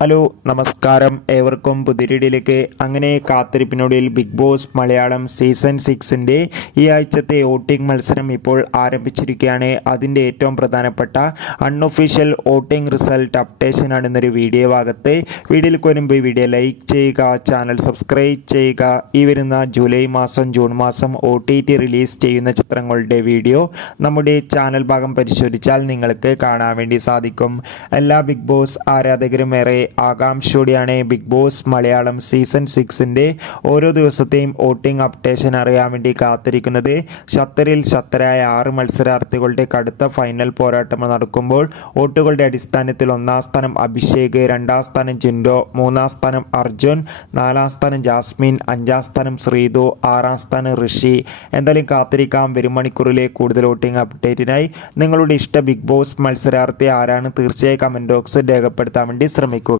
Hello നമസ്കാരം, ഏവർക്കും പുതിരിടിയിലേക്ക്. അങ്ങനെ കാത്തിരിപ്പിനൊടുവിൽ ബിഗ് ബോസ് മലയാളം സീസൺ 6ൻ്റെ ഈ ആഴ്ചത്തെ വോട്ടിംഗ് മത്സരം ഇപ്പോൾ ആരംഭിച്ചിരിക്കുകയാണ്. അതിൻ്റെ ഏറ്റവും പ്രധാനപ്പെട്ട അൺഒഫീഷ്യൽ വോട്ടിംഗ് റിസൾട്ട് അപ്ഡേഷൻ ആണ് ഇന്നൊരു വീഡിയോ ഭാഗത്ത്. വീഡിയോയിലേക്ക് വരുമ്പോൾ വീഡിയോ ലൈക്ക് ചെയ്യുക, ചാനൽ സബ്സ്ക്രൈബ് ചെയ്യുക. ഈ വരുന്ന ജൂലൈ മാസം ജൂൺ മാസം OTT റിലീസ് ചെയ്യുന്ന ചിത്രങ്ങളുടെ വീഡിയോ നമ്മുടെ ചാനൽ ഭാഗം പരിശോധിച്ചാൽ നിങ്ങൾക്ക് കാണാൻ വേണ്ടി സാധിക്കും. എല്ലാ ബിഗ് ബോസ് ആരാധകരും ഏറെ ആകാംക്ഷയോടെയാണ് ബിഗ് ബോസ് മലയാളം സീസൺ 6ൻ്റെ ഓരോ ദിവസത്തെയും വോട്ടിംഗ് അപ്ഡേഷൻ അറിയാൻ വേണ്ടി കാത്തിരിക്കുന്നത്. ഷത്തറിൽ ഷത്തരായ 6 മത്സരാർത്ഥികളുടെ കടുത്ത ഫൈനൽ പോരാട്ടം നടക്കുമ്പോൾ വോട്ടുകളുടെ അടിസ്ഥാനത്തിൽ 1-ാം സ്ഥാനം അഭിഷേക്, 2-ാം സ്ഥാനം ജിൻഡോ, 3-ാം സ്ഥാനം അർജുൻ, 4-ാം സ്ഥാനം ജാസ്മിൻ, 5-ാം സ്ഥാനം ശ്രീതു, 6-ാം സ്ഥാനം ഋഷി. എന്തായാലും കാത്തിരിക്കാം വരും മണിക്കൂറിലെ കൂടുതൽ വോട്ടിംഗ് അപ്ഡേറ്റിനായി. നിങ്ങളുടെ ഇഷ്ട ബിഗ് ബോസ് മത്സരാർത്ഥി ആരാണ് തീർച്ചയായും കമൻറ്റ് ബോക്സിൽ രേഖപ്പെടുത്താൻ വേണ്ടി ശ്രമിക്കുക.